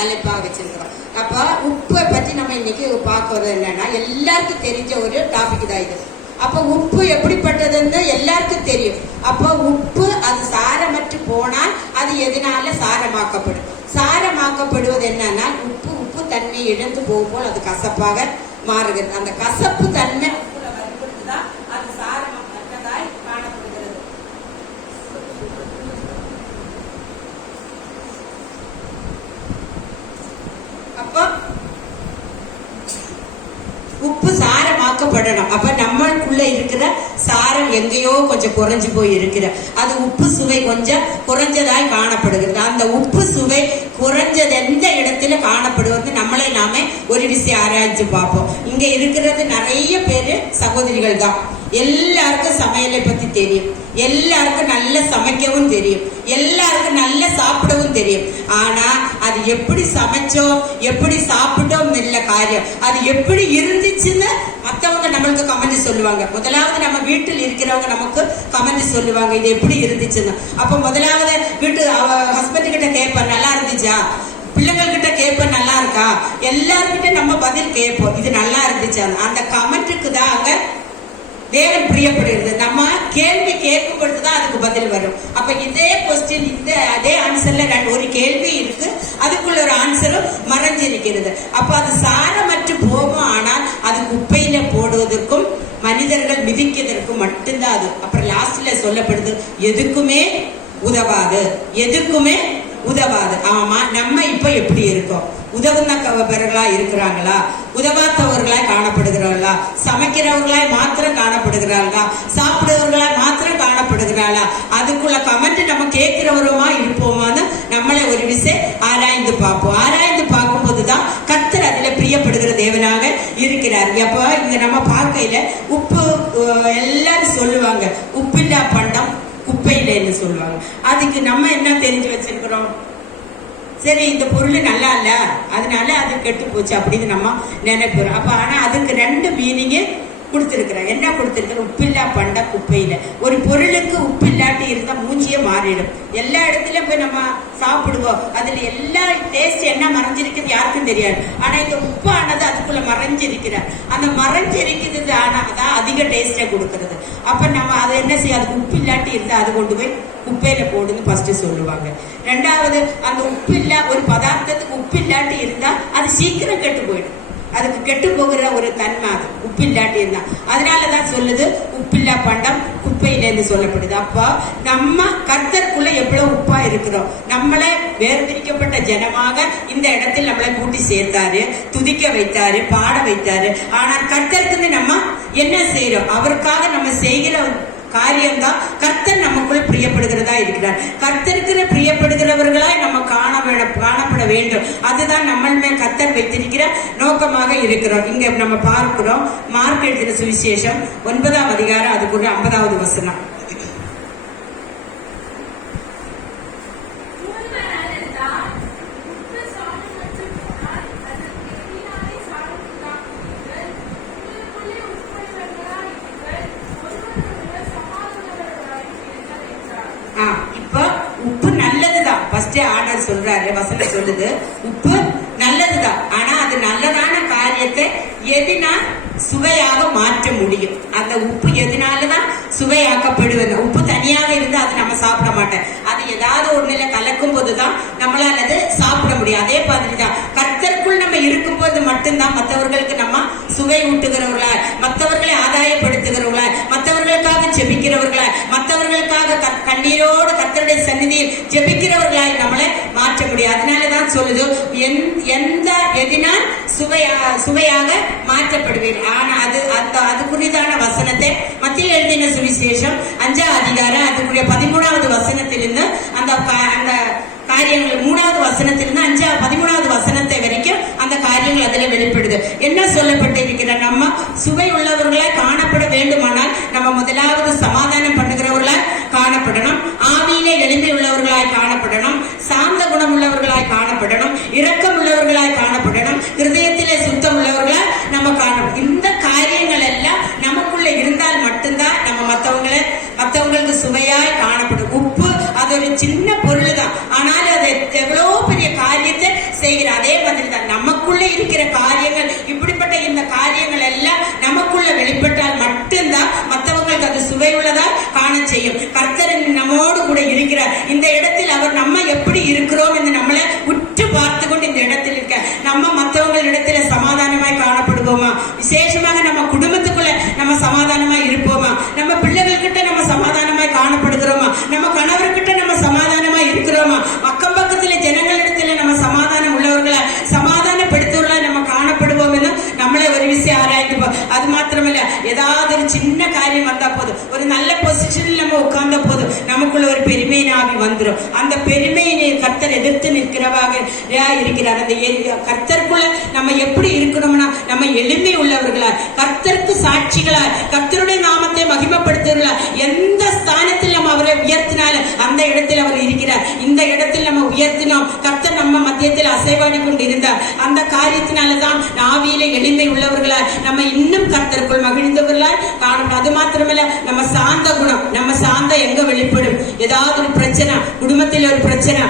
தலைப்பாக வச்சிருக்கிறோம். அப்ப உப்பை பற்றி நம்ம இன்னைக்கு பார்க்கறது என்னன்னா, எல்லாருக்கும் தெரிஞ்ச ஒரு டாபிக் தான் இது. அப்ப உப்பு எப்படிப்பட்டதுன்னு எல்லாருக்கும் தெரியும். அப்ப உப்பு அது சாரமற்று போனால் அது எதனால சாரமாக்கப்படும்? சாரமாக்கப்படுவது என்னன்னா, உப்பு தன்மை இழந்து போகும்போது அது கசப்பாக மாறுகிறது. அந்த கசப்பு தன்மை உப்புல வரும்போதுதான் அது சாரமற்றதாய் காணப்படுகிறது. அப்ப உப்பு சாரமாக்கப்படணும். அப்ப நம்மளுக்குள்ள இருக்கிற சாரம் எங்கேயோ கொஞ்சம் குறைஞ்சு போய் இருக்கிற அது உப்பு சுவை கொஞ்சம் குறைஞ்சதாய் காணப்படுகிறது. அந்த உப்பு சுவை குறைஞ்சது எந்த இடத்துல காணப்படுவது நம்மளை நாமே ஒரு விஷயம் ஆராய்ச்சி பார்ப்போம். இங்க இருக்கிறது நிறைய பேரு சகோதரிகள் தான். எல்லாருக்கும் சமையலை பத்தி தெரியும், எல்லாருக்கும் நல்ல சமைக்கவும் தெரியும், எல்லாருக்கும் நல்ல சாப்பிடவும் தெரியும். ஆனா அது எப்படி சமைச்சோம் எப்படி சாப்பிட்டோம் இல்ல காரியம், அது எப்படி இருந்துச்சுன்னு மத்தவங்க நம்மளுக்கு கமெண்ட் சொல்லுவாங்க. முதலாவது நம்ம வீட்டில் இருக்கிறவங்க நமக்கு கமெண்ட் சொல்லுவாங்க இது எப்படி இருந்துச்சுன்னு. அப்ப முதலாவது வீட்டு ஹஸ்பண்ட் கிட்ட கேட்பேன் நல்லா இருந்துச்சா, பிள்ளைங்கள் கிட்ட கேட்பேன் நல்லா இருக்கா, எல்லார்கிட்ட நம்ம பதில் கேட்போம் இது நல்லா இருந்துச்சா. அந்த கமெண்ட்டுக்கு தான் அங்க தேவன் பிரியப்படுகிறது. நம்ம கேள்வி கேட்கும் பொழுதுதான் அதுக்கு பதில் வரும். அப்ப இதே கொஸ்டின் அதே ஆன்சர்ல ஒரு கேள்வி இருக்கு, அதுக்குள்ள ஒரு ஆன்சரும் மறைஞ்சிருக்கிறது. அப்ப அது சாரமற்று போகும். ஆனால் அது குப்பையில போடுவதற்கும் மனிதர்கள் மிதிக்கிறதற்கும் மட்டும்தான் அது. அப்புறம் லாஸ்ட்ல சொல்லப்படுது எதுக்குமே உதவாது, எதுக்குமே உதவாது. ஆமா, நம்ம இப்ப எப்படி இருக்கோம்? உதவுனவர்களா இருக்கிறாங்களா, உதவாத்தவர்களாய் காணப்படுகிறார்களா, சமைக்கிறவர்களாய் மாத்திரம் காணப்படுகிறார்களா, சாப்பிடுறவர்களாய் மாத்திரம் காணப்படுகிறாளா? அதுக்குள்ள கமெண்ட் நம்ம கேட்கிறவருமா இருப்போமான்னு நம்மளை ஒரு விஷயம் ஆராய்ந்து பார்ப்போம். ஆராய்ந்து பார்க்கும் போதுதான் கர்த்தர் அதுல பிரியப்படுகிற தேவனாக இருக்கிறார். அப்ப இங்க நம்ம பார்க்கையில உப்பு எல்லாரும் சொல்லுவாங்க உப்பில்லா பண்டம் குப்பையிலன்னு சொல்லுவாங்க. அதுக்கு நம்ம என்ன தெரிஞ்சு வச்சிருக்கிறோம்? சரி இந்த பொருள் நல்லா இல்ல அதனால அது கெட்டு போச்சு அப்படின்னு நம்ம நினைப்போம். அப்ப ஆனா அதுக்கு ரெண்டு மீனிங் கொடுத்திருக்கிறேன். என்ன கொடுத்திருக்கிற? உப்பில்லா பண்ட குப்பையில. ஒரு பொருளுக்கு உப்பு இல்லாட்டி இருந்தா மூஞ்சியே மாறிடும். எல்லா இடத்துலயும் போய் நம்ம சாப்பிடுவோம், அதுல எல்லா டேஸ்ட் என்ன மறைஞ்சிருக்குது யாருக்கும் தெரியாது. ஆனா இந்த உப்பு ஆனது அதுக்குள்ள மறைஞ்சிருக்கிற அந்த மறைஞ்சிருக்கிறது ஆனாதான் அதிக டேஸ்டை கொடுக்கறது. அப்ப நம்ம அதை என்ன செய்ய, அதுக்கு உப்பு இல்லாட்டி இருந்தா அது கொண்டு போய் குப்பையில போடுன்னு ஃபர்ஸ்ட் சொல்லுவாங்க. ரெண்டாவது அந்த உப்பு இல்ல ஒரு பதார்த்தத்துக்கு உப்பு இல்லாட்டி இருந்தா அது சீக்கிரம் கெட்டு போயிடும். அதுக்கு கெட்டு போகிற ஒரு தன்மை அது உப்பு இல்லாட்டி இருந்தா. அதனாலதான் சொல்லுது உப்பில்லா பண்டம் குப்பையில சொல்லப்படுது. அப்போ நம்ம கர்த்தருக்குள்ள எவ்வளவு உப்பா இருக்கிறோம். நம்மளை வேர்பிரிக்கப்பட்ட ஜனமாக இந்த இடத்தில் நம்மளை கூட்டி சேர்த்தாரு, துதிக்க வைத்தாரு, பாட வைத்தாரு. ஆனால் கர்த்தருக்கு நம்ம என்ன செய்யறோம்? அவருக்காக நம்ம செய்கிற காரியம்தான் கர்த்தர் நமக்குள் பிரியப்படுகிறதா இருக்கிறார். கர்த்தருக்கு பிரியப்படுகிறவர்களாய் நம்ம காணப்பட வேண்டும். அதுதான் நம்ம மேல் கர்த்தர் வைத்திருக்கிற நோக்கமாக இருக்கிறோம். இங்க நம்ம பார்க்கிறோம் மார்க் எழுதின சுவிசேஷம் 9ஆம் அதிகாரம் அதுக்குள்ள 50வது வசனம். உப்பு நல்லதுதான். ஃபர்ஸ்ட் ஆர்டர் சொல்றாரு, வசனம் சொல்லுது உப்பு நல்லதுதான். ஆனா அது நல்லதான காரியத்தை எதனால் சுவையாக மாற்ற முடியும்? அந்த உப்பு எதனாலதான் சுவையாக்கப்படுவது? உப்பு தனியாக இருந்து அது நம்ம சாப்பிட மாட்டோம். அது ஏதாவது ஒண்ணுல கலக்கும் போதுதான் நம்மளால அது சாப்பிட முடியும். அதே மாதிரிதான் கர்த்தருக்குள் நம்ம இருக்கும் போது மட்டும்தான் மற்றவர்களுக்கு நம்ம சுவை ஊட்டுகிறவர்களா, மற்றவர்களை ஆதாயப்படுத்துகிறவர்களா, மற்றவர்களுக்காக ஜெபிக்கிறவர்களா, மற்றவர்களுக்காக கண்ணீரோடு கர்த்தருடைய சந்நிதியில் ஜெபிக்கிறவர்களாய் நம்மளை மாற்ற முடியும். அதனாலதான் சொல்லுது எதனால் சுவையாக மாற்றப்படுவீர்கள். ஆனா அது குறித்தான வசனத்தை மத்திய எழுதின சுவிசேஷம் 5ஆம் அதிகாரம் அதுக்குரிய 13வது வசனத்திலிருந்து அந்த காரியங்கள் 3வது வசனத்திலிருந்து 13வது வசனத்தை வரைக்கும் அந்த காரியங்கள் அதுல வெளிப்படுது. என்ன சொல்லப்பட்டிருக்கிற? நம்ம சுவை உள்ளவர்களாய் காணப்பட வேண்டுமானால் நம்ம முதலாவது சமாதானம் பண்ணுகிறவர்களாய் காணப்படணும், ஆவியிலே எளிமை உள்ளவர்களாய் காணப்படணும், சாந்த குணம் உள்ளவர்களாய் காணப்படணும், இரக்கம் உள்ளவர்களாய் காணப்படணும், இருதயத்திலே சுத்தம் உள்ளவர்களாய் நம்ம காணப்படும். இந்த காரியங்கள் எல்லாம் நமக்குள்ள இருந்தால் மட்டும்தான் நம்ம மற்றவங்களுக்கு சுவையாய் காணப்படும். உப்பு அது ஒரு சின்ன பொருள் தான், ஆனாலும் அது எவ்வளவு பெரிய காரியத்தை செய்கிற அதே மாதிரி தான் நமக்குள்ள இருக்கிற காரியங்கள், இப்படிப்பட்ட இந்த காரியங்கள் எல்லாம் நமக்குள்ள வெளிப்பட்டால் மட்டும்தான் மற்றவங்களுக்கு அது சுவையுள்ளதா காண செய்யும். கர்த்தர் நம்மோடு கூட இருக்கிறார். இந்த இடத்தில் அவர் நம்ம எப்படி இருக்கிறோம் என்று நம்மளை உற்று பார்த்து கொண்டு இந்த இடத்தில் இருக்க நம்ம மற்றவங்களிடத்துல சமாதானமாய் காணப்படுவோமா? விசேஷமாக நம்ம குடும்பத்துக்குள்ள நம்ம சமாதானமாய் இருப்போமா? நம்ம பிள்ளைகள் கிட்ட நம்ம சமாதானமாய் காணப்படுகிறோமா? நம்ம கணவர்கிட்ட நம்ம சமாதானமா இருக்கிறோமா? அக்கம் பக்கத்துல ஜனங்களிடத்துல நம்ம சமாதானம் உள்ளவர்களா, சமாதானப்படுத்துவர்களா நம்ம காணப்படுவோம் என்று நம்மளே ஒரு விஷயம் ஆராய்ந்துப்போம். அது மாத்திரமல்ல, ஏதாவது ஒரு சின்ன காரியம் வந்தா போதும், ஒரு நல்ல பொசிஷன்ல நம்ம உட்கார்ந்த போதும் நமக்குள்ள ஒரு பெருமை ஆவி வந்துடும். அந்த பெருமையை கர்த்தர் எதிர்த்து நிற்கிறவாக இருக்கிறார். அந்த கர்த்தருக்குள்ள நம்ம எப்படி இருக்கணும்னா, நம்ம எளிமை உள்ளவர்களா, கர்த்தருக்கு சாட்சிகளா, கர்த்தருடைய நாமத்தை மகிமைப்படுத்துகிறா. எந்த ஸ்தானத்தில் நம்ம அவரை உயர்த்தினாலும் அந்த இடத்தில் அவர் இருக்கிறார். இந்த இடத்தில் நம்ம உயர்த்தினோம், கர்த்தர் நம்ம மத்தியத்தில் அசைவாடி கொண்டு இருந்தார். அந்த காரியத்தினாலதான் ஆவியில எளிமை உள்ளவர்களா நம்ம இன்னும் கர்த்தருக்குள் மகிழ்ந்தவர்களா காணணும். அது மாத்திரமல்ல, நம்ம சாந்த குணம், நம்ம சாந்தம் எங்க வெளிப்படும்? ஏதாவது ஒரு பிரச்சனை, குடும்பத்தில் ஒரு பிரச்சனை,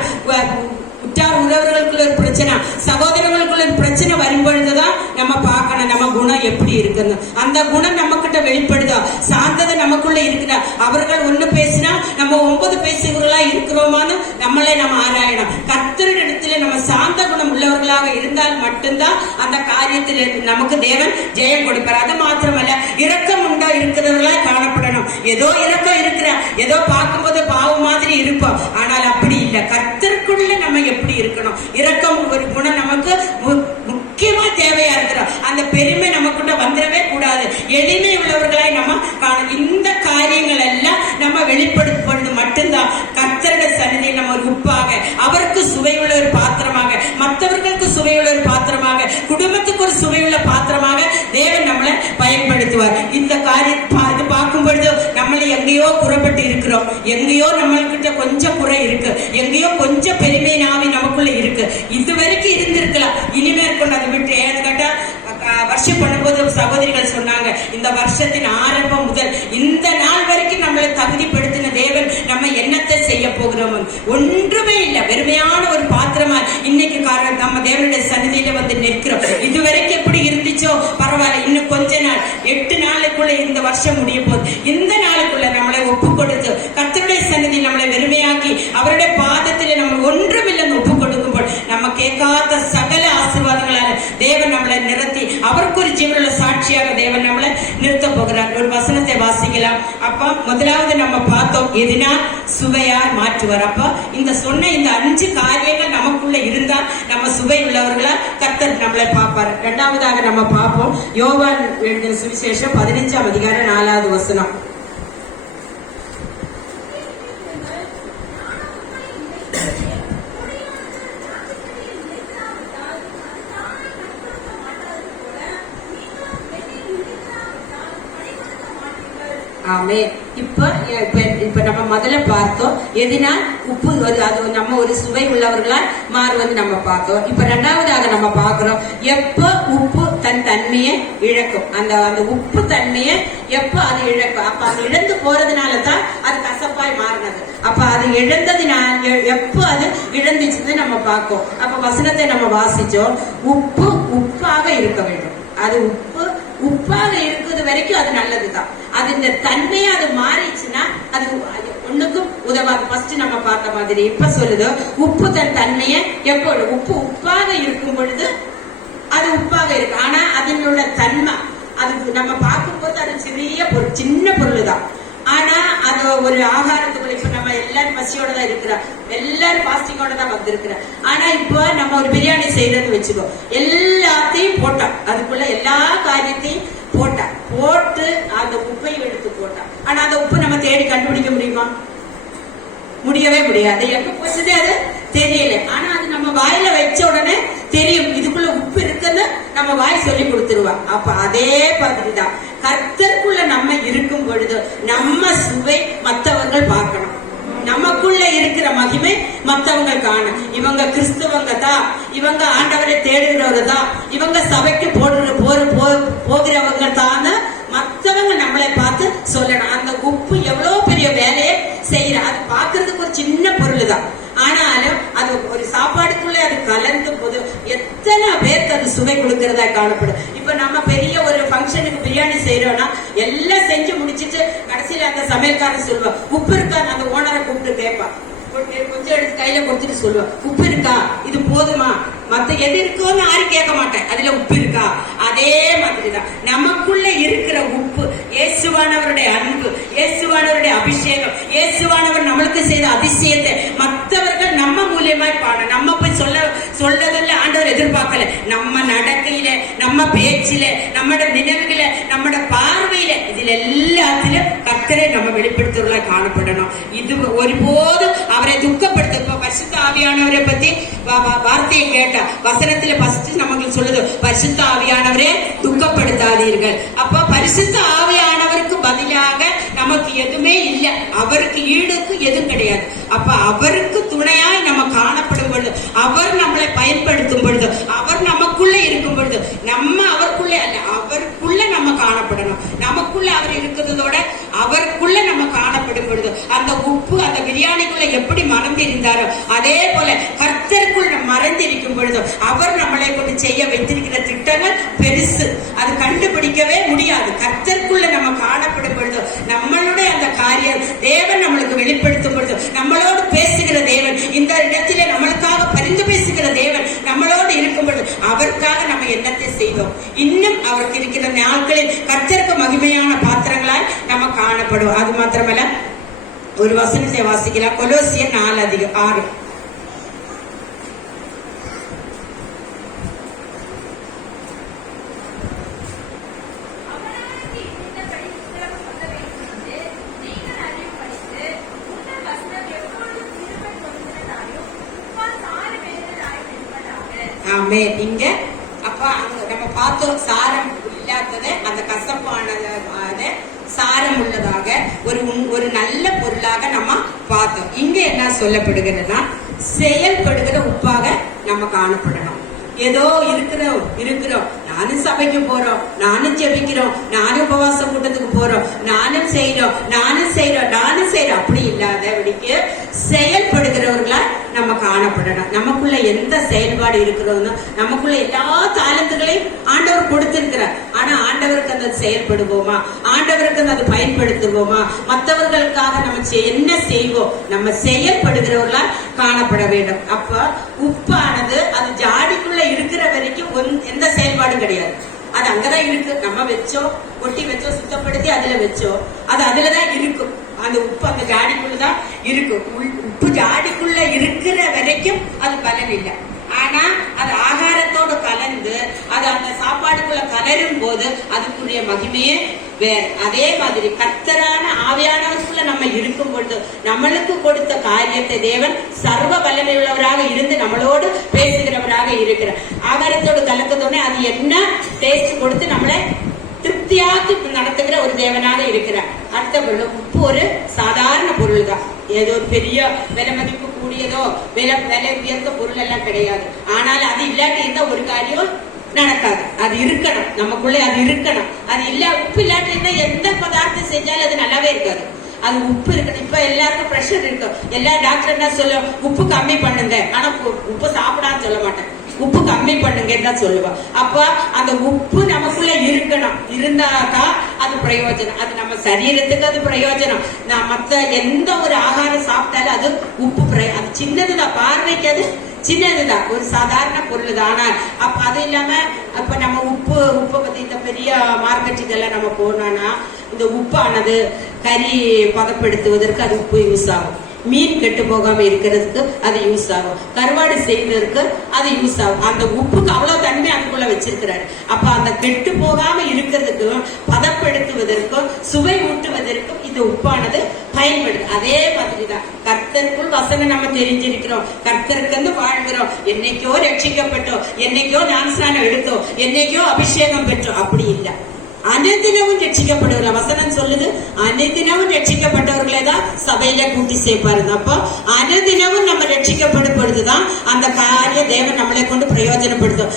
உற்றார் உறவர்களுக்குள்ள ஒரு பிரச்சனை, சகோதரர்களுக்குள்ள ஒரு பிரச்சனை வரும்பொழுதுதான் நம்ம பார்க்கணும் நம்ம குணம் எப்படி இருக்குன்னு. அந்த குணம் நம்ம கிட்ட வெளிப்படுதா, சாந்ததை நமக்குள்ள இருக்குதா? அவர்கள் ஒண்ணு பேசினா நம்ம 9 பேசுகிறவர்களா இருக்கிறோமான்னு நம்மளே நம்ம ஆராயணும். கர்த்தரிடத்துல நம்ம சாந்த குணம் உள்ளவர்களாக இருந்தால் மட்டும்தான் அந்த காரியத்தில் நமக்கு தேவன் ஜெயம் கொடுப்பார். அது மாத்திரமல்ல, இரக்கம் உண்டா இருக்கிறவர்களா காணப்படணும். ஏதோ இரக்கம் இருக்கிற, ஏதோ பார்க்கும்போது பாவம் மாதிரி இருப்போம், ஆனால் அப்படி இல்லை. கர்த்தருக்குள்ள நம்ம எப்படி இருக்கணும்? இரக்கம் ஒரு குணம் நமக்கு முக்கியமா தேவையா இருக்கிறோம். அந்த பெருமை நமக்குள்ள வந்துடவே கூடாது. எளிமை உள்ளவர்களாய் நம்ம காணும். இந்த காரியங்கள் எல்லாம் நம்ம வெளிப்படுத்துவது மட்டும்தான் கர்த்தருடைய சந்நிதியில் நம்ம ஒரு உப்பாக, அவருக்கு சுவையுள்ள ஒரு பாத்திரமாக, மற்றவர்களுக்கு சுவையுள்ள ஒரு பாத்திரமாக, குடும்பத்துக்கு ஒரு சுவையுள்ள பாத்திரமாக தேவன் நம்மளை பயன்படுத்துவார். இந்த காரியத்தை பார்க்கும் பொழுது நம்மளை எங்கேயோ புறப்பட்டு இருக்கிறோம், எங்கேயோ நம்மள்கிட்ட கொஞ்சம் குறை இருக்கு, எங்கேயோ கொஞ்சம் பெருமை நாவி நமக்குள்ள இருக்கு. இதுவரைக்கும் இருந்திருக்கலாம், இனிமேல் கொண்டு அதை விட்டு. ஏன்னு கேட்டா, வருஷம் பண்ணும்போது சகோதரிகள் சொன்னாங்க, இந்த வருஷத்தின் ஆரம்பம் முதல் இந்த நாள் வரைக்கும் நம்மளை தகுதிப்படுத்தின தேவன் நம்ம என்னத்தை செய்ய போகிறோம்? ஒன்றுமே இல்லை, வெறுமையான ஒரு பாத்திரமா இன்னைக்கு நம்ம தேவனுடைய சந்நிதியில வந்து நிற்கிறோம். இதுவரைக்கும் எப்படி இருந்துச்சோ பரவாயில்ல, இன்னும் கொஞ்ச நாள், 8 நாளுக்குள்ள இந்த வருஷம் முடிய போகுது. இந்த நாளுக்குள்ள நம்மளை ஒப்பு கொடுத்து கர்த்தருடைய சந்நிதி நம்மளை வெறுமையாக்கி அவருடைய பாதத்திலே நம்ம ஒன்றுமில்லைன்னு ஒப்பு கொடுக்கும்போது நம்ம கேட்காத சகல ஆசீர்வாதங்களால தேவன் நம்மளை நிறுத்தி அவருக்கு ஒரு ஜீவனுள்ள சாட்சியாக தேவன் நம்மளை நிறுத்த போகிறார். ஒரு வசனத்தை வாசிக்கலாம். அப்ப முதலாவது நம்ம பார்த்தோம், எதினா சுவையார் மாற்றுவார். அப்ப இந்த சொன்ன இந்த 5 காரியங்கள் நமக்குள்ள இருந்தா நம்ம சுவை உள்ளவர்களா கர்த்தர் நம்மளை பார்ப்பார். இரண்டாவதாக நம்ம பார்ப்போம், யோவான் எழுதின சுவிசேஷம் 15ஆம் அதிகாரம் 4வது வசனம். ஆமே. இப்ப நம்ம முதல்ல பார்த்தோம், எதுனா உப்பு, அது நம்ம ஒரு சுவை உள்ளவர்களா மாறுவது நம்ம பார்த்தோம். இப்ப இரண்டாவதாக நம்ம பார்க்கிறோம், எப்ப உப்பு தன் தன்மையை இழக்கும், அந்த உப்பு தன்மையை எப்ப அது இழக்கும், அப்ப அது இழந்து போறதுனாலதான் அது கசப்பாய் மாறினது. அப்ப அது இழந்ததுனால எப்ப அது இழந்துச்சுன்னு நம்ம பார்ப்போம். அப்ப வசனத்தை நம்ம வாசிச்சோம், உப்பு உப்பாக இருக்க வேண்டும். அது உப்பாக இருக்கிறது வரைக்கும் அது நல்லதுதான். அது இந்த தன்மையை அது மாறிச்சுன்னா அது ஒண்ணுக்கும் உதவாது. ஃபர்ஸ்ட் நம்ம பார்த்த மாதிரி இப்ப சொல்லுது, உப்பு தன் தன்மையை எப்போது, உப்பு உப்பாக இருக்கும் பொழுது அது உப்பாக இருக்கு. ஆனா அதனுள்ள தன்மை அது நம்ம பார்க்கும்போது அது சின்ன பொருள் தான். ஆனா அது ஒரு ஆகாரத்துக்குள்ள, இப்ப நம்ம எல்லாரும் பசியோட தான் இருக்கிறோம், எல்லாரும் பாஸ்டிங்கோட தான் வந்திருக்கிறோம். ஆனா இப்போ நம்ம ஒரு பிரியாணி செய்யறதுன்னு வச்சுக்கோ, எல்லாத்தையும் போட்டோம், அதுக்குள்ள எல்லா காரியத்தையும் போட்டு அந்த உப்பையும் எடுத்து போட்டோம். ஆனா அந்த உப்பு நம்ம தேடி கண்டுபிடிக்க முடியுமா? முடியவே முடியாது. எப்ப போச்சது அது தெரியல. ஆனா அது நம்ம வாயில வச்ச உடனே தெரியும், இதுக்குள்ள உப்பு இருக்குன்னு நம்ம வாய் சொல்லி கொடுத்துருவா. அப்ப அதே மாதிரிதான் கர்த்தருக்குள்ள நம்ம இருக்கும் பொழுது நம்ம சுவை மற்றவர்கள் பார்க்கணும். நமக்குள்ள இருக்கிற மகிமை மற்றவங்க காணும். இவங்க கிறிஸ்தவங்க தான், இவங்க ஆண்டவரை தேடுகிறவங்க தான், இவங்க சபைக்கு போகிறவங்க தான் மற்றவங்க நம்மளை பார்த்து சொல்லணும். அந்த உப்பு எவ்வளவு பெரிய வேலையை செய்யற, அது பாக்குறதுக்கு ஒரு சின்ன பொருள் தான். ஆனாலும் அது ஒரு சாப்பாடுக்குள்ள அது கலந்து போது கொடுக்கறதா காணப்படும். இப்ப நம்ம பெரிய ஒரு ஃபங்க்ஷனுக்கு பிரியாணி செய்யறோம்னா எல்லாம் செஞ்சு முடிச்சிட்டு கடைசியில அந்த சமையல்காரன் சொல்லுவான் உப்பு இருக்கா, அந்த ஓனரை கூப்பிட்டு கேட்பான், கொஞ்சம் எடுத்து கையில கொடுத்துட்டு சொல்லுவேன் உப்பு இருக்கா, இது போதுமா, மத்த எது இருக்கோன்னு யாரும் கேட்க மாட்டேன், அதுல உப்பு இருக்கா. அதே மாதிரிதான் நமக்குள்ள இருக்கிற உப்பு, இயேசுவானவருடைய அன்பு, இயேசுவானவருடைய அபிஷேகம், இயேசுவானவர் நம்மளுக்கு செய்த அதிசயத்தை மற்றவர்கள் நம்ம மூலியமாய் பாட, நம்ம போய் சொல்லதில்ல ஆண்டவர் எதிர்பார்க்கல. நம்ம நடக்கையில, நம்ம பேச்சில, நம்மட நினைவுகள, நம்மட பார்வையில, இதுல எல்லாத்திலும் கர்த்தரை நம்ம வெளிப்படுத்துவதா காணப்படணும். இது ஒருபோதும் அவரை துக்கப்படுத்த. இப்ப பரிசுத்த ஆவியானவரை பத்தி வார்த்தையை கேட்ட வசனத்துல ஃபர்ஸ்ட் நமக்கு சொல்லுது, பரிசுத்த ஆவியானவரே துக்கப்படுத்தாதீர்கள். அப்ப பரிசுத்த ஆவியானவருக்கு பதிலாக நமக்கு எதுவுமே இல்லை, அவருக்கு ஈடுக்கு எதுவும் கிடையாது. அப்ப அவருக்கு துணையாய் நம்ம காணப்படும் பொழுது, அவர் நம்மளை பயன்படுத்தும் பொழுது, அவர் நமக்குள்ள இருக்கும் பொழுது, நம்ம அவருக்குள்ள அல்ல, அவருக்குள்ள நம்ம காணப்படணும். நமக்குள்ள அவர் இருக்கிறதோட அவருக்குள்ள நம்ம காணப்படும் பொழுது, அந்த உப்பு அந்த பிரியாணிக்குள்ள எப்படி மறந்திருந்தாரோ அதே போல கர்த்தருக்குள்ள மறைந்திருக்கும் பொழுது அவர் நம்மளை கொண்டு செய்ய வைத்திருக்கிற திட்டங்கள் பெருசு, அது கண்டுபிடிக்கவே முடியாது. கர்த்தருக்குள்ள நம்ம காணப்படும் பொழுது நம்மளுடைய அந்த காரியம் தேவன் நம்மளுக்கு வெளிப்படுத்தும் பொழுது, நம்மளோடு பேசுகிற தேவன், இந்த இடத்திலே நம்மளுக்காக பரிந்து பேசுகிற தேவன் நம்மளோடு இருக்கும் பொழுது அவருக்காக நம்ம என்னத்தை செய்தோம், இன்னும் அவருக்கு இருக்கிற நாட்களில் கர்த்தருக்கு மகிமையான பாத்திரங்களாய் நம்ம காணப்படும். அது மாத்திரமல்ல, ஒரு வசனத்தை வாசிக்கலாம், கொலோசியர் 4:6. இங்க அப்ப நம்ம பார்த்தோம், சாரம் இல்லாததை, அந்த கசப்பானதை சாரம் உள்ளதாக ஒரு நல்ல பொருளாக நம்ம பார்த்தோம். இங்க என்ன சொல்லப்படுகிறதுனா, செயல்படுகிற உப்பாக நம்ம காணப்படணும். ஏதோ இருக்கிறோம், நானும் சபைக்கு போறோம், நானும் ஜெபிக்கிறோம், நானும் உபவாச கூட்டத்துக்கு போறோம், நானும் செய்யறோம் அப்படி இல்லாதபடிக்கு செயல்படுகிறவர்களா நம்ம காணப்படணும். நமக்குள்ள எந்த செயல்பாடு இருக்கிறோம்னா, நமக்குள்ள எல்லா தாளந்துகளையும் ஆண்டவர் கொடுத்திருக்கிறார். ஆனா ஆண்டவருக்கு அந்த செயல்படுவோமா, ஆண்டவருக்கு அதை பயன்படுத்துவோமா, மற்றவர்களுக்காக நம்ம என்ன செய்வோம், நம்ம செயல்படுகிறவர்களா காணப்பட வேண்டும். அப்ப உப்பானது அது ஜாடிக்குள்ள இருக்கிற வரைக்கும் எந்த செயல்பாடும் கிடையாது, அது அங்கதான் இருக்கு. நம்ம வச்சோம், கொட்டி வச்சோம், சுத்தப்படுத்தி அதுல வச்சோம், அது அதுலதான் இருக்கும். அந்த உப்பு அந்த ஜாடிக்குள்ளதான் இருக்கும். உப்பு ஜாடிக்குள்ள இருக்கிற வரைக்கும் அது பலன் இல்லை. ஆனா அது ஆகாரத்தோடு கலந்து அது அந்த சாப்பாடுக்குள்ள கலரும் போது அதுக்குரிய மகிமையே வேற. அதே மாதிரி கர்த்தரான ஆவியானவருக்குள்ள நம்ம இருக்கும் பொழுது நம்மளுக்கு கொடுத்த காரியத்தை தேவன் சர்வ வல்லமையுள்ளவராக இருந்து நம்மளோடு பேசுகிறவராக இருக்கிறார். ஆகாரத்தோடு கலக்கத்தோடனே அது என்ன டேஸ்ட் கொடுத்து நம்மளை திருப்தியாக்கி நடத்துகிற ஒரு தேவனாக இருக்கிறார். அடுத்த பொருள், உப்பு ஒரு சாதாரண பொருள் தான், ஏதோ ஒரு பெரிய விலை மதிப்பு கூடியதோ விலை உயர்ந்த பொருள் எல்லாம் கிடையாது. ஆனால் அது இல்லாட்டி இருந்தா ஒரு காரியம் நடக்காது. அது இருக்கணும், நமக்குள்ளே அது இருக்கணும். அது இல்ல, உப்பு இல்லாட்டி இருந்தா எந்த பதார்த்தம் செஞ்சாலும் அது நல்லாவே இருக்காது. அது உப்பு இருக்கணும். இப்ப எல்லாருக்கும் பிரஷர் இருக்கு, எல்லா டாக்டர் என்ன சொல்ல, உப்பு கம்மி பண்ணுங்க, ஆனா உப்பு சாப்பிடான்னு சொல்ல மாட்டேன், உப்பு கம்மி பண்ணுங்கன்னு தான் சொல்லுவான். அப்ப அந்த உப்பு நமக்குள்ள இருக்கணும், இருந்தாக்கா அது பிரயோஜனம், அது நம்ம சரீரத்துக்கு அது பிரயோஜனம். நான் மத்த எந்த ஒரு ஆகாரம் சாப்பிட்டாலும் அது உப்பு அது சின்னதுதான், பார்வைக்கு அது சின்னதுதான், ஒரு சாதாரண பொருள் தான். ஆனா அப்ப அது இல்லாம அப்ப நம்ம உப்பை பத்தி இந்த பெரிய மார்க்கெட்டுக்கெல்லாம் நம்ம போனோம்னா இந்த உப்பானது கறி பதப்படுத்துவதற்கு அது உப்பு யூஸ் ஆகும், மீன் கெட்டு போகாம இருக்கிறதுக்கு அது யூஸ் ஆகும், கருவாடு செய்வதற்கு அது யூஸ் ஆகும். அந்த உப்புக்கு அவ்வளவு தன்மை அதுக்குள்ள வச்சிருக்கிறாரு. அப்ப அந்த கெட்டு போகாம இருக்கிறதுக்கும் பதப்படுத்துவதற்கும் சுவை ஊட்டுவதற்கும் இந்த உப்பானது பயன்படுது. அதே மாதிரிதான் கர்த்தருக்குள் வசனம் நம்ம தெரிஞ்சிருக்கிறோம், கர்த்தருக்கு வாழ்கிறோம், என்னைக்கோ ரட்சிக்கப்பட்டோம், என்னைக்கோ ஞானஸ்நானம் எடுத்தோம், என்னைக்கோ அபிஷேகம் பெற்றோம், அப்படி இல்லை. அனைத்தினமும் ரட்சிக்கப்படுவர்கள வசனம் சொல்லுது, அனைத்தினமும் ரட்சிக்கப்பட்டவர்களே தான் சபையில கூட்டி சேர்ப்பாருங்க. அப்போ அனைத்தினமும் நம்ம ரட்சிக்கப்படும் பொழுதுதான் அந்த காரிய தேவன் நம்மளை கொண்டு பிரயோஜனப்படுத்தும்.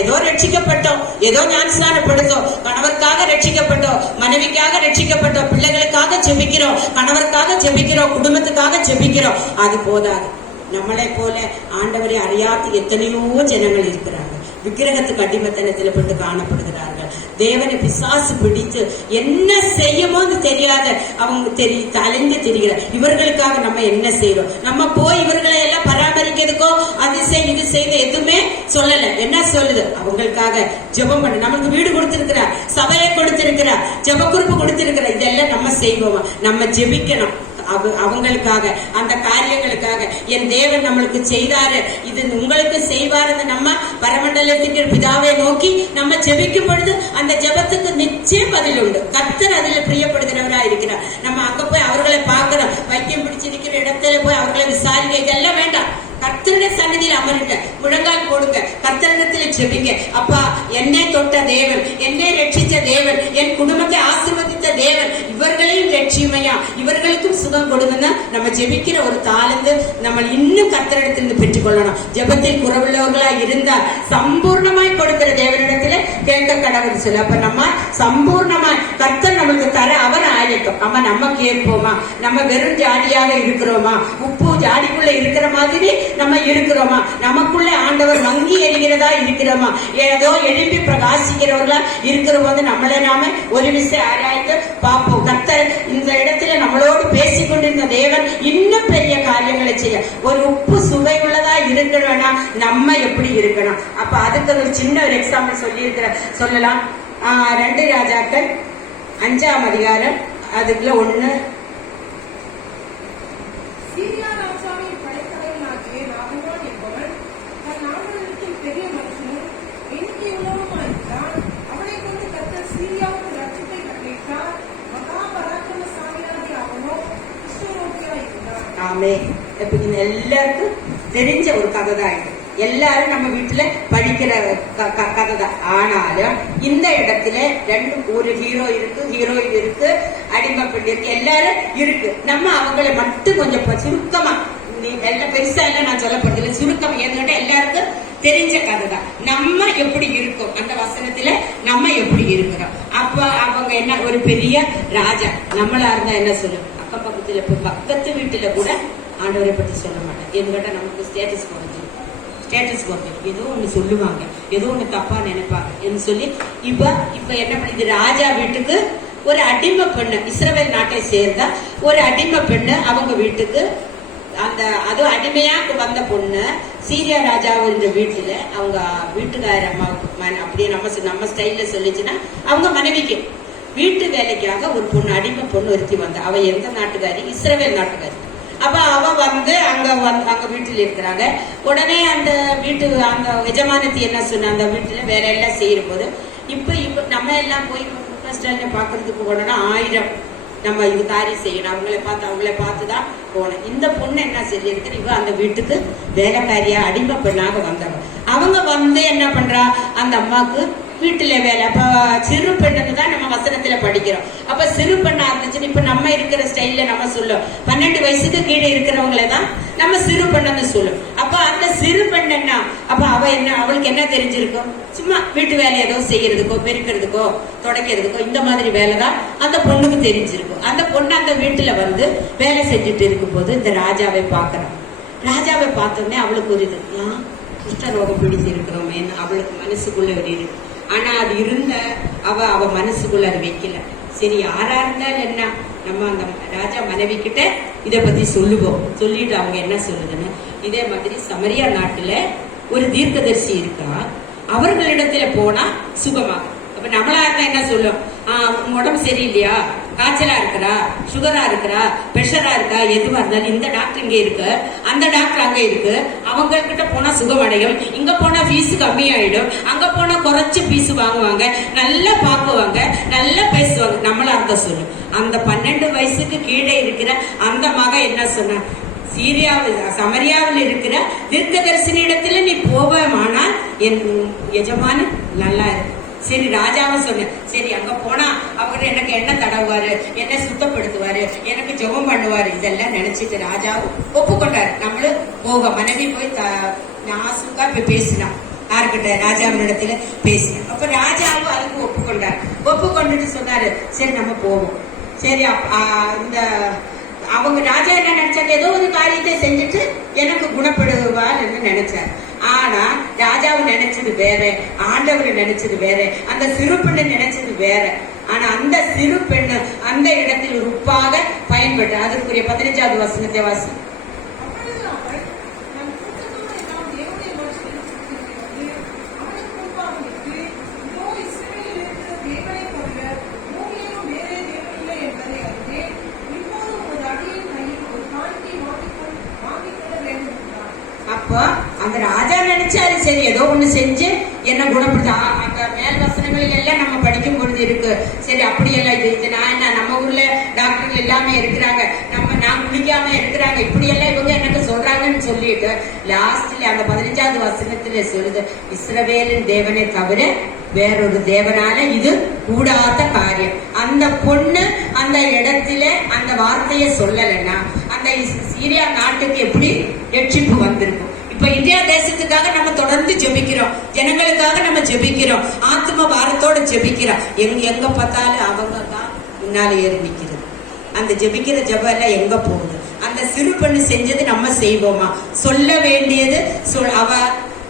ஏதோ ரட்சிக்கப்பட்டோம், ஏதோ ஞானஸ்நானப்படுத்தோம், கணவருக்காக ரட்சிக்கப்பட்டோம், மனைவிக்காக ரட்சிக்கப்பட்டோம், பிள்ளைகளுக்காக ஜெபிக்கிறோம், கணவருக்காக ஜெபிக்கிறோம், குடும்பத்துக்காக ஜெபிக்கிறோம், அது போதாது. நம்மளை போல ஆண்டவரை அறியாத எத்தனையோ ஜனங்கள் இருக்கிறாங்க. விக்கிரகத்துக்கு அடிமைத்தனத்தில் பட்டு காணப்படுகிறார்கள். தேவனை பிசாசு பிடித்து என்ன செய்யமோன்னு தெரியாத அவங்க தலைந்து தெரிகிறார். இவர்களுக்காக நம்ம என்ன செய்யறோம்? நம்ம போய் இவர்களை எல்லாம் பராமரிக்கிறதுக்கோ அது செய் இது செய்த எதுவுமே சொல்லல. என்ன சொல்லுது? அவங்களுக்காக ஜெபம் பண்ண. நமக்கு வீடு கொடுத்திருக்கிறார், சபையை கொடுத்திருக்கிறார், ஜெப குறிப்பு கொடுத்திருக்கிறார். இதெல்லாம் நம்ம செய்வோமா? நம்ம ஜெபிக்கணும் அவங்களுக்காக, அந்த காரியங்களுக்காக. என் தேவன் நம்மளுக்கு செய்தாரு, இது உங்களுக்கு செய்வார். நம்ம பரமண்டலத்துக்கு பிதாவை நோக்கி நம்ம ஜெபிக்கும் பொழுது அந்த ஜெபத்துக்கு நிச்சயம் பதில் உண்டு. கர்த்தர் அதில் பிரியப்படுகிறவரா இருக்கிறார். நம்ம அங்க போய் அவர்களை பார்க்கணும், வைத்தியம் பிடிச்சிருக்கிற இடத்துல போய் அவர்களை விசாரிக்க, இதெல்லாம் வேண்டாம். கர்த்தருடைய சன்னதியில் அமருங்க, முழங்கால் போடுங்க, கர்த்தரிடத்தில் ஜெபிங்க. அப்பா, என்னை தொட்ட தேவன், என்னை ரட்சித்த தேவன், என் குடும்பத்தை ஆசீர்வதித்த தேவன், இவர்களையும் ரட்சிமையா, இவர்களுக்கும் சுகம் கொடுங்கன்னா நம்ம ஜெபிக்கிற ஒரு தாளந்து நம்ம இன்னும் கர்த்தரிடத்திலிருந்து பெற்றுக் கொள்ளணும். ஜெபத்தில் குறைவுள்ளவர்களா இருந்தால் சம்பூர்ணமாய் கொடுக்கிற தேவனிடத்துல கேட்க கடவுள் சொல்லு. அப்ப நம்ம சம்பூர்ணமாய் கர்த்தர் நம்மளுக்கு தர அவர் ஆயத்தம். நம்ம கேட்போமா? நம்ம வெறும் ஜாடியாக இருக்கிறோமா? உப்பு ஜாடிக்குள்ள இருக்கிற மாதிரி நம்ம இருக்கிறோமா? நமக்குள்ள ஆண்டவர் மங்கி எறிகிறதா இருக்கிறோமா? ஏதோ எழுப்பி பிரகாசிக்கிறவர்களா இருக்கிற போது நம்மளை நாம ஒரு விஷயம் ஆராய்ந்து பார்ப்போம். கர்த்தர் இந்த இடத்துல நம்மளோடு பேசிக்கொண்டிருந்த தேவன் இன்னும் பெரிய காரியங்களை செய்ய ஒரு உப்பு சுவை உள்ளதா இருக்கணும்னா நம்ம எப்படி இருக்கணும்? அப்ப அதுக்கு ஒரு சின்ன ஒரு எக்ஸாம்பிள் சொல்லலாம். 2 ராஜாக்கள் 5ஆம் அதிகாரம், அதுக்குள்ள 1. எல்லாருக்கும் தெரிஞ்ச ஒரு கதை தான் இது. எல்லாரும் நம்ம வீட்டுல படிக்கிற கதை தான். ஆனாலும் இந்த இடத்துல ஒரு ஹீரோ இருக்கு, ஹீரோயின் இருக்கு, அடிமை பெண் இருக்கு, எல்லாரும் இருக்கு. நம்ம அவங்களை மட்டும் கொஞ்சம் சுருக்கமா, எல்லாம் பெருசா எல்லாம் நான் சொல்லப்படுதில்லை, சுருக்கமா ஏன்னு எல்லாருக்கும் தெரிஞ்ச கதை தான். நம்ம எப்படி இருக்கோம் அந்த வசனத்துல, நம்ம எப்படி இருக்கிறோம். அப்ப அவங்க என்ன, ஒரு பெரிய ராஜா. நம்மளா இருந்தா என்ன சொல்லும்? அக்கம் பக்கத்துல பக்கத்து வீட்டுல கூட ஆண்டவரை பத்தி சொல்ல மாட்டேன். எதுக்கிட்ட நமக்கு ஸ்டேட்டஸ் குறைஞ்சிடும், ஏதோ ஒண்ணு சொல்லுவாங்க, ஏதோ ஒண்ணு தப்பா நினைப்பாங்க சொல்லி இப்ப என்ன பண்ணுது? ராஜா வீட்டுக்கு ஒரு அடிமை பெண்ணு, இஸ்ரவேல் நாட்டை சேர்ந்த ஒரு அடிமை பெண்ணு அவங்க வீட்டுக்கு, அதுவும் அடிமையா வந்த பொண்ணு சீரியா ராஜாவின் வீட்டுல அவங்க வீட்டுக்கார அம்மா அப்படியே நம்ம ஸ்டைல்ல சொல்லிச்சுன்னா அவங்க மனைவிக்கு வீட்டு வேலைக்காக ஒரு பொண்ணு, அடிமை பொண்ணு ஒருத்தி வந்தா. அவ எந்த நாட்டுக்காரி? இஸ்ரவேல் நாட்டுக்காரி. அப்ப அவ வந்து அங்க வீட்டுல இருக்கிறாங்க. உடனே அந்த அந்த எஜமானத்தி என்ன சொன்ன, அந்த வீட்டுல வேற எல்லாம் செய்யற போது இப்ப நம்ம எல்லாம் போய் பாக்குறதுக்கு போனோம்னா 1000 நம்ம இது காரியம் செய்யணும், அவங்கள பார்த்துதான் போனேன். இந்த பொண்ணு என்ன சொல்லியிருக்கு, இவ அந்த வீட்டுக்கு வேலைக்காரியா அடிமை பெண்ணாக வந்தவங்க. அவங்க வந்து என்ன பண்றா, அந்த அம்மாக்கு வீட்டுல வேலை. அப்ப சிறு பெண்ணுன்னு தான் நம்ம வசனத்துல படிக்கிறோம். அப்ப சிறு பெண்ணா இருந்துச்சுன்னு இப்ப நம்ம இருக்கிற ஸ்டைல்ல நம்ம சொல்லும், 12 வயசுக்கு கீழே இருக்கிறவங்கள தான் நம்ம சிறு பெண்ணுன்னு சொல்லும். அப்ப அந்த சிறு பெண் என்ன, அப்ப அவளுக்கு என்ன தெரிஞ்சிருக்கும்? சும்மா வீட்டு வேலை ஏதோ செய்யறதுக்கோ, பெருக்கிறதுக்கோ, துடைக்கிறதுக்கோ, இந்த மாதிரி வேலைதான் அந்த பொண்ணுக்கு தெரிஞ்சிருக்கும். அந்த பொண்ணு அந்த வீட்டுல வந்து வேலை செஞ்சுட்டு இருக்கும் போது இந்த ராஜாவை பாக்குறான். ராஜாவை பார்த்தோன்னே அவளுக்கு ஒரு இது, குஷ்டரோகம் பிடிச்சி இருக்கிறோமே அவளுக்கு மனசுக்குள்ள ஒரு இருக்கு. ஆனா அது இருந்த அவ மனசுக்குள்ள அது வைக்கல. சரி, யாரா இருந்தாலும் என்ன, நம்ம அந்த ராஜா மனைவி கிட்ட இதை பத்தி சொல்லுவோம். சொல்லிட்டு அவங்க என்ன சொல்லுதுன்னு, இதே மாதிரி சமரியா நாட்டுல ஒரு தீர்க்கதரிசி இருக்கா, அவர்களிடத்துல போனா சுகமாகும். அப்ப நம்மளா இருந்தா என்ன சொல்லும், உடம்பு சரியில்லையா, காய்ச்சலா இருக்கிறா, சுகரா இருக்கிறா, பிரஷரா இருக்கா, எதுவா இருந்தாலும் இந்த டாக்டர் இங்க இருக்கு, அந்த டாக்டர் அங்க இருக்கு, அவங்க கிட்ட போனா சுகம் அடையும், இங்க போனா ஃபீஸ் கம்மியாயிடும், அங்க போனா குறைச்சு ஃபீஸ் வாங்குவாங்க, நல்லா பாக்குவாங்க, நல்லா பேசுவாங்க. நம்மளா இருந்தா சொல்லும். அந்த 12 வயசுக்கு கீழே இருக்கிற அந்த மகன் என்ன சொன்ன, சமரியாவில் இருக்கிற தீர்க்கதரிசனி இடத்துல நீ போவேமானால் என் எஜமான நல்லா இருக்கு. சரி, ராஜாவை சொன்னேன். சரி, அங்க போனா அவர் எனக்கு எண்ணெய் தடவுவாரு, என்னை சுத்தப்படுத்துவாரு, எனக்கு ஜெபம் பண்ணுவாரு, இதெல்லாம் நினைச்சிட்டு ராஜாவும் ஒப்புக்கொண்டாரு. நம்மளும் மனைவி போய் நாசுக்கா போய் பேசினான். யாருக்கிட்ட? ராஜாவின் இடத்துல பேசினான். அப்ப ராஜாவும் அதுக்கு ஒப்புக்கொண்டுட்டு சொன்னாரு, சரி நம்ம போவோம். சரி, இந்த அவங்க ராஜா என்ன நினைச்சாங்க, ஏதோ ஒரு காரியத்தை செஞ்சுட்டு எனக்கு குணப்படுவார் என்று நினைச்சார். ஆனா ராஜாவை நினைச்சது வேற, ஆண்டவரை நினைச்சது வேற, அந்த சிறு பெண்ணை நினைச்சது வேற. ஆனா அந்த சிறு பெண்ணு அந்த இடத்தில் ஒரு உப்பாக பயன்பட்டு அதற்குரிய 15வது வசனத்தை வாசி. அப்போ அந்த ராஜா நினைச்சாரு சரி ஏதோ ஒண்ணு செஞ்சு என்ன குணப்படுத்த. அந்த மேல் வசனங்களில் எல்லாம் நம்ம படிக்கும் பொழுது இருக்கு சரி அப்படியெல்லாம் இது நான் என்ன நம்ம ஊர்ல டாக்டர்கள் எல்லாமே இருக்கிறாங்க, நான் குளிக்காம இருக்கிறாங்க, இப்படி எல்லாம் இவங்க எனக்கு சொல்றாங்கன்னு சொல்லிட்டு லாஸ்ட்ல அந்த 15வது வசனத்துல சொல்லுது இஸ்ரவேலின் தேவனை தவிர வேறொரு தேவனால இது கூடாத காரியம். அந்த பொண்ணு அந்த இடத்துல அந்த வார்த்தையை சொல்லலைன்னா அந்த சீரியா நாட்டுக்கு எப்படி ரட்சிப்பு வந்திருக்கும்? இப்ப இந்தியா தேசத்துக்காக நம்ம தொடர்ந்து ஜெபிக்கிறோம், ஜனங்களுக்காக நம்ம ஜெபிக்கிறோம், ஆத்ம பாரத்தோட ஜெபிக்கிறோம். எங்க பார்த்தாலும் அவங்க தான் முன்னால ஏறி நிக்கிறது. அந்த ஜெபிக்கிற ஜெபம் எல்லாம் எங்க போகுது? அந்த சிறு பெண்ணு செஞ்சது நம்ம செய்வோமா? சொல்ல வேண்டியது அவ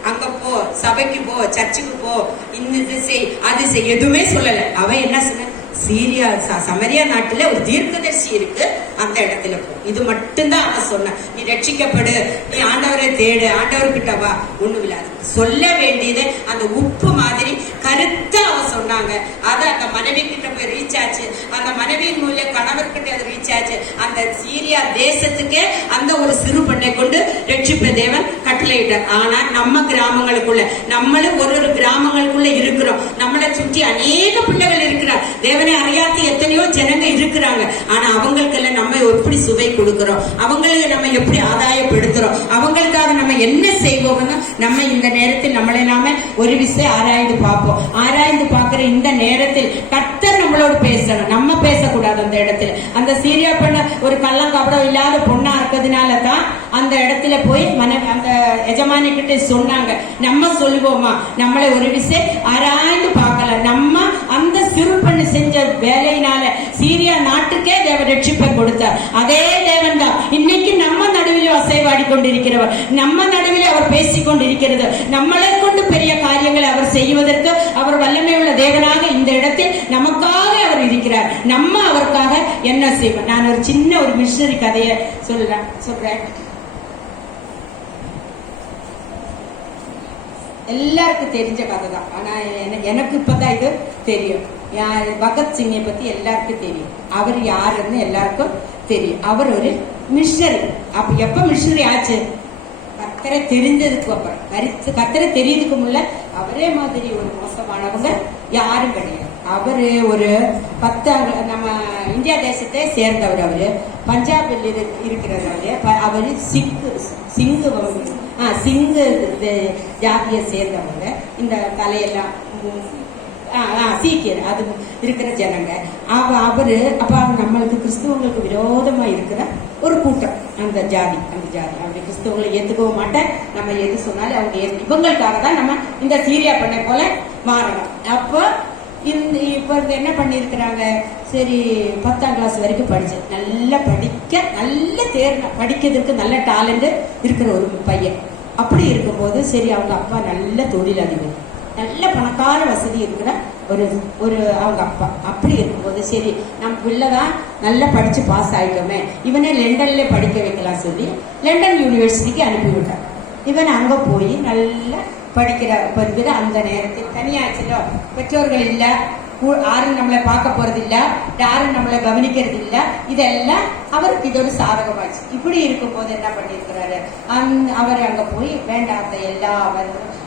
அங்க போ, சபைக்கு போ, சர்ச்சுக்கு போ, இந்த இது செய் அது செய், எதுவுமே சொல்லல. அவ என்ன சொன்ன? சீரியா சமரியா நாட்டுல ஒரு தீர்க்கதரிசி இருக்கு, அந்த இடத்துல போ. இது மட்டும்தான் அவ சொன்ன. நீ ரட்சிக்கப்படு, நீ ஆண்டவரை தேடு, ஆண்டவர்கிட்ட வா, ஒண்ணும் இல்லாது. சொல்ல வேண்டியது அந்த உப்பு மாதிரி கருத்தா அவ சொன்னாங்க. அது அந்த மனைவி கிட்ட போய் ரீச் ஆச்சு, அந்த மனைவியின் மூலம் கணவர்கிட்ட அது ரீச் ஆச்சு. அந்த சீரியா தேசத்துக்கே அந்த ஒரு சிறு பெண்ணை கொண்டு ரட்சிப்ப தேவன் கட்டளையிட்டார். ஆனா நம்ம கிராமங்களுக்குள்ள நம்மளும் ஒரு கிராமங்களுக்குள்ள இருக்கிறோம், நம்மளை சுற்றி அநேக பிள்ளைகள் இருக்கிறார், தேவனை அறியாத எத்தனையோ ஜனங்க இருக்கிறாங்க. ஆனா அவங்களுக்கெல்லாம் நம்ம எப்படி சுவை கொடுக்கிறோம், அவங்களுக்கு நம்ம எப்படி ஆதாயப்படுத்துறோம், அவங்களுக்காக நம்ம என்ன செய்வோம்னு நம்ம இந்த நேரத்தில் நம்மளை நாம ஒரு விஷயம் ஆராய்ந்து பார்ப்போம். ஆராய்ந்து பார்க்கிற இந்த நேரத்தில் கர்த்தர் நம்மளோடு பேசணும், நம்ம பேசக்கூடாது. அந்த இடத்துல அந்த சீரியா பெண்ண ஒரு கள்ளங்கபடம் இல்லாத பொண்ணா இருக்கிறதுனால தான் அந்த இடத்துல போய் அந்த எஜமானி கிட்ட சொன்னாங்க. நம்ம சொல்லுவோமா? நம்மளை ஒரு விஷயம் ஆராய்ந்து பார்க்கலாம். நம்ம அந்த சிறு பெண்ணு செஞ்ச வேலையினால சீரியா நாட்டுக்கே தேவ ரட்சிப்பை கொடுத்தார். அதே தேவன் தான் இன்னைக்கு நம்ம நடுவில் அசைவாடி கொண்டிருக்கிறவர், நம்ம நடுவில் அவர் பேசிக் கொண்டிருக்கிறது. நம்மளை கொண்டு பெரிய காரியங்களை அவர் செய்வதற்கு அவர் வல்லமை உள்ள தேவனாக இந்த இடத்தில் நமக்காக அவர் இருக்கிறார். நம்ம அவருக்காக என்ன செய்வோம்? நான் ஒரு சின்ன ஒரு மிஷனரி கதையை சொல்றேன். எல்லாருக்கும் தெரிஞ்ச கதை தான், ஆனா எனக்கு இப்பதான் இது தெரியும். பகத்சிங்கை பத்தி எல்லாருக்கும் தெரியும். அவர் யாருன்னு எல்லாருக்கும் தெரியும். அவர் ஒரு மிஷனரி. அப்ப எப்ப மிஷனரி ஆச்சு? கத்தரை தெரிஞ்சதுக்கு அப்புறம். கத்தரை தெரியுதுக்கு முன்ன அவரே மாதிரி ஒரு மோசமானவங்க யாரும் கிடையாது. அவரு ஒரு 10 நம்ம இந்தியா தேசத்தை சேர்ந்தவர். அவரு பஞ்சாபில் இருக்கிறவர். அவரு சிங்கு ஜாதியை சேர்ந்தவங்க. இந்த தலையெல்லாம் சீக்கியர் அது இருக்கிற ஜனங்க. அவரு அப்ப நம்மளுக்கு கிறிஸ்துவங்களுக்கு விரோதமா இருக்கிற ஒரு கூட்டம். அந்த ஜாதி அப்படி கிறிஸ்துவங்களை ஏத்துக்கவும் மாட்டேன். நம்ம எது சொன்னாலும் அவங்க இவங்களுக்காக தான் நம்ம இந்த சீரியா பண்ண போல மாறணும். அப்போ இப்ப என்ன பண்ணிருக்கிறாங்க? சரி 10ஆம் கிளாஸ் வரைக்கும் படிச்சு நல்லா படிக்கிறதுக்கு நல்ல டேலண்ட் இருக்கிற ஒரு பையன். அப்படி இருக்கும்போது சரி அவங்க அப்பா நல்ல தொழிலதிபர், நல்ல பணக்கார வசதி இருக்கிற ஒரு அவங்க அப்பா. அப்படி இருக்கும்போது சரி நம்ம பிள்ளைதான் நல்லா படிச்சு பாஸ் ஆயிட்டோமே, இவனை லண்டன்ல படிக்க வைக்கலாம் சொல்லி லண்டன் யூனிவர்சிட்டிக்கு அனுப்பிவிட்டார். இவன் அங்க போய் நல்லா படிக்கிற அந்த நேரத்தில் தனியாச்சுல, பெற்றோர்கள் இல்ல, யாரும் நம்மளை பார்க்க போறது இல்ல, யாரும் நம்மளை கவனிக்கிறது இல்ல. இதெல்லாம் அவருக்கு இது ஒரு சாதகமாச்சு. இப்படி இருக்கும் போது என்ன பண்ணிருக்கிறாரு? அவர் அங்க போய் வேண்டாத எல்லா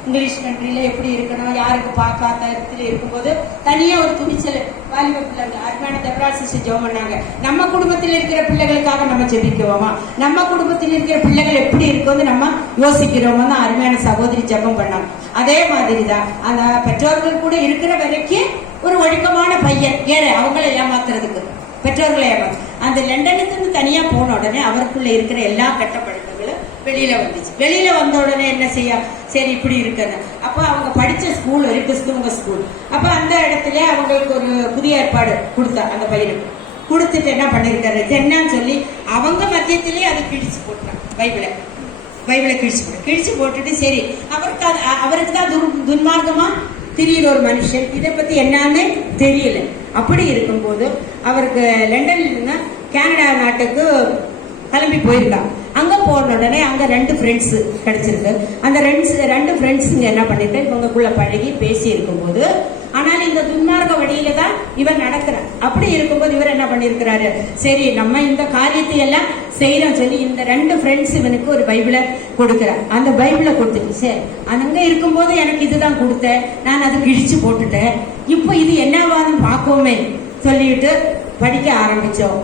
இங்கிலீஷ் கண்ட்ரில எப்படி இருக்கணும், யாருக்கு பார்க்காத இடத்துல இருக்கும்போது தனியா ஒரு துணிச்சல் வாலிப பிள்ளைகள் அருமையான தேவராஜ் சிஸ்டர் ஜெபம் பண்ணாங்க. நம்ம குடும்பத்தில் இருக்கிற பிள்ளைகளுக்காக நம்ம ஜெபிக்குவோமா? நம்ம குடும்பத்தில் இருக்கிற பிள்ளைகள் எப்படி இருக்குன்னு நம்ம யோசிக்கிறோமோ தான் அருமையான சகோதரி ஜெபம் பண்ணாங்க. அதே மாதிரிதான் அந்த பெற்றோர்கள் கூட இருக்கிற வரைக்கும் ஒரு ஒழுக்கமான பையன் ஏற அவங்களை ஏமாத்துறதுக்கு பெற்றோர்களை ஏமாத்து. அந்த லண்டனுக்கு தனியா போன உடனே அவருக்குள்ள இருக்கிற எல்லா கெட்ட பழக்கங்களும் வெளியில வந்துச்சு. வெளியில வந்த உடனே என்ன செய்ய? சரி இப்படி இருக்கிறது. அப்ப அவங்க படிச்ச ஸ்கூல் ஒரு கிறிஸ்துவ ஸ்கூல். அப்ப அந்த இடத்துல அவங்களுக்கு ஒரு புதிய ஏற்பாடு கொடுத்தா அந்த பையனுக்கு. கொடுத்துட்டு என்ன பண்ணிருக்காரு? என்னன்னு சொல்லி அவங்க மத்தியத்திலே அதை பிடிச்சு போட்டான் பைபிளை. பைபிளை கிழிச்சு போட்டுட்டு சரி அவருக்கு தான் துன்மார்க்கமா திடீர் ஒரு மனுஷன், இதை பத்தி என்னன்னு தெரியல. அப்படி இருக்கும்போது அவருக்கு லண்டன்ல கனடா நாட்டுக்கு கிளம்பி போயிருக்காங்க. அங்க போன உடனே அங்க 2 ஃப்ரெண்ட்ஸ் கிடைச்சிருக்கு. அந்த 2 ஃப்ரெண்ட்ஸுங்க என்ன பண்ணிட்டு இவங்களுக்குள்ள பழகி பேசி இருக்கும்போது, ஆனால் இந்த துன்மார்க்க வழியில தான் இவர் நடக்கிறார். அப்படி இருக்கும்போது இவர் என்ன பண்ணிருக்கிறாரு, சரி நம்ம இந்த காரியத்தை எல்லாம் செய்யறோம் சொல்லி இந்த 2 ஃப்ரெண்ட்ஸ் இவனுக்கு ஒரு பைபிளை கொடுக்கிறார். அந்த பைபிளை கொடுத்துட்டு சரி அங்க இருக்கும்போது எனக்கு இதுதான் கொடுத்தேன், நான் அதை கிழிச்சு போட்டுட்டேன், இப்போ இது என்னவாதுன்னு பார்க்கோமே சொல்லிட்டு படிக்க ஆரம்பிச்சோம்.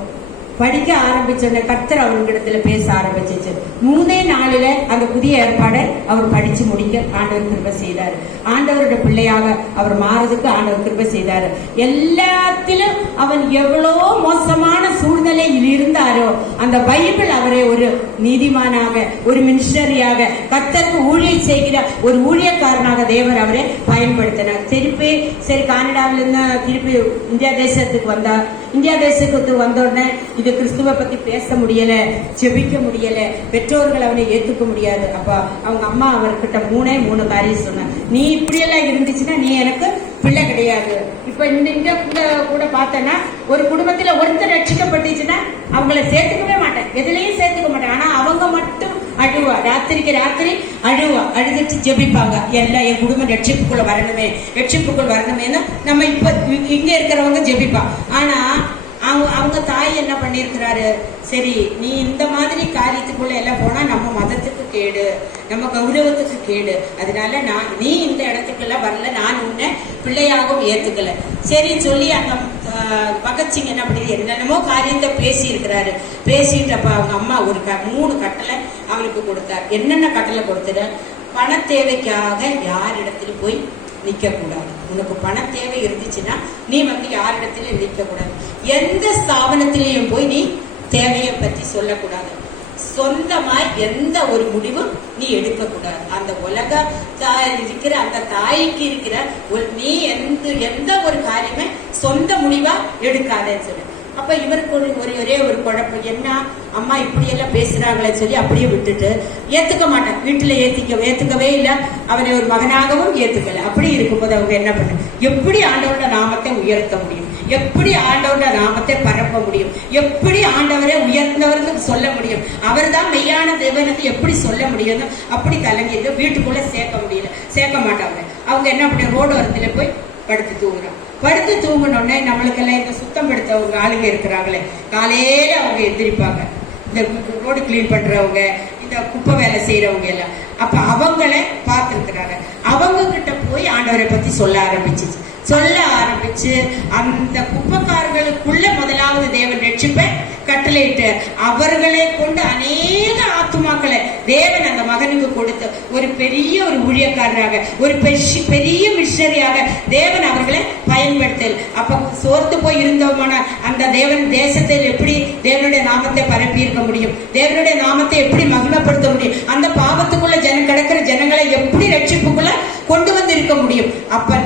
கர்த்தர் அவர்களிடத்துல பேச ஆரம்பிச்சிச்சு. 3 நாளில அந்த புதிய ஏற்பாடை அவர் படிச்சு முடிக்க ஆண்டவர் கிருபை செய்தார். ஆண்டவருடைய பிள்ளையாக அவர் மாறதுக்கு ஆண்டவர் கிருபை செய்தார். எல்லாத்திலும் அவன் எவ்வளவு மோசமான சூழ்நிலையில் இருந்தாரோ அந்த பைபிள் அவரை ஒரு நீதிமானாக, ஒரு மினிஸ்டரியாக, கர்த்தருக்கு ஊழியம் செய்கிற ஒரு ஊழியக்காரனாக தேவர் அவரை பயன்படுத்தினார். சரி கனடாவில இருந்து திருப்பி இந்தியா தேசத்துக்கு வந்தார். இந்தியா தேசத்துக்கு வந்த உடனே இது கிறிஸ்துவ பத்தி பேச முடியல, ஜெபிக்க முடியல, பெற்றோர்கள் அவனை ஏத்துக்க முடியாது. அப்ப அவங்க அம்மா அவர்கிட்ட 3 காரியம் சொன்னாங்க. நீ இப்படியெல்லாம் இருந்துச்சுன்னா நீ எனக்கு பிள்ளை கிடையாது. இப்ப இந்த கூட பார்த்தேன்னா ஒரு குடும்பத்துல ஒருத்தர் ரட்சிக்கப்பட்டுச்சுன்னா அவங்கள சேர்த்துக்கவே மாட்டேன், எதுலயும் சேர்த்துக்க மாட்டேன். ஆனா அவங்க மட்டும் அழுவா, ராத்திரிக்கு ராத்திரி அழுதுட்டு ஜெபிப்பாங்க. எல்லாம் என் குடும்பம் ரட்சிப்புக்குள்ள வரணுமேன்னு நம்ம இப்ப இங்க இருக்கிறவங்க ஜெபிப்பா. ஆனா அவங்க தாய் என்ன பண்ணிருக்கிறாரு, சரி நீ இந்த மாதிரி காரியத்துக்குள்ள எல்லாம் போனா நம்ம மதத்துக்கு கேடு, நம்ம கௌரவத்துக்கு கேடு, அதனால நீ இந்த இடத்துக்குள்ள வரல, நான் உன்னை பிள்ளையாகவும் ஏத்துக்கல சரி சொல்லி அந்த பகத்சிங் என்ன பண்ணி என்னென்னமோ காரியத்தை பேசி இருக்கிறாரு. பேசிட்டப்ப அவங்க அம்மா ஒரு 3 கட்டளை அவனுக்கு கொடுத்தார். என்னென்ன கட்டளை கொடுத்துட, பண தேவைக்காக யாரிடத்துல போய் நிக்க கூடாது. உனக்கு பண தேவை இருந்துச்சுன்னா நீ யாரிடத்துல நிக்க கூடாது. எந்த ஸ்தாபனத்திலையும் போய் நீ தேவையை பத்தி சொல்லக்கூடாது. சொந்தமாய் எந்த ஒரு முடிவும் நீ எடுக்க கூடாது. அந்த உலக இருக்கிற அந்த தாய்க்கு இருக்கிற நீ எந்த ஒரு காரியமே சொந்த முடிவா எடுக்காதேன்னு சொல்லு. அப்ப இவருக்கு ஒரே ஒரு குழப்பம், என்ன அம்மா இப்படி எல்லாம் பேசுறாங்களே சொல்லி அப்படியே விட்டுட்டு ஏத்துக்க மாட்டேன். வீட்டுல ஏத்துக்கவே இல்லை, அவனை ஒரு மகனாகவும் ஏத்துக்கல. அப்படி இருக்கும்போது அவங்க என்ன பண்ண, எப்படி ஆண்டவரோட நாமத்தை உயர்த்த முடியும், எப்படி ஆண்டவரோட நாமத்தை பரப்ப முடியும், எப்படி ஆண்டவரை உயர்ந்தவர்னு சொல்ல முடியும், அவர் தான் மெய்யான தேவனுக்கு எப்படி சொல்ல முடியும், அப்படி கலங்கிட்டு வீட்டுக்குள்ள சேர்க்க மாட்டாங்க. அவங்க என்ன பண்ண, ரோடு ஓரத்துல போய் படுத்து தூங்கினோடனே நம்மளுக்கெல்லாம் இந்த சுத்தம் படுத்தவங்க ஆளுங்க இருக்கிறாங்களே, காலையில அவங்க எந்திரிப்பாங்க, இந்த ரோடு கிளீன் பண்றவங்க, இந்த குப்பை வேலை செய்யறவங்க எல்லாம். அப்ப அவங்கள பார்த்திருக்கிறாங்க. அவங்க கிட்ட போய் ஆண்டவரை பத்தி சொல்ல ஆரம்பிச்சு அந்த குப்பைக்காரர்களுக்குள்ள முதலாவது தேவன் ரட்சிப்பை கட்டளையிட்டு அவர்களை கொண்டு அநேக ஆத்துமாக்களை தேவன் அந்த மகனுக்கு கொடுத்து ஒரு பெரிய ஒரு ஊழியக்காரராக, ஒரு பெரிய மிஷனரியாக தேவன் அவர்களை பயன்படுத்தல். அப்ப சோர்த்து போய் இருந்தவமான அந்த தேவன் தேசத்தில் எப்படி தேவனுடைய நாமத்தை பரப்பி இருக்க முடியும், தேவனுடைய நாமத்தை எப்படி மகிமைப்படுத்த முடியும், அந்த பாவத்துக்குள்ள கிடக்கிற ஜனங்களை எப்படி ரட்சிப்புக்குள்ள கொண்டு வந்து இருக்க முடியும். அப்ப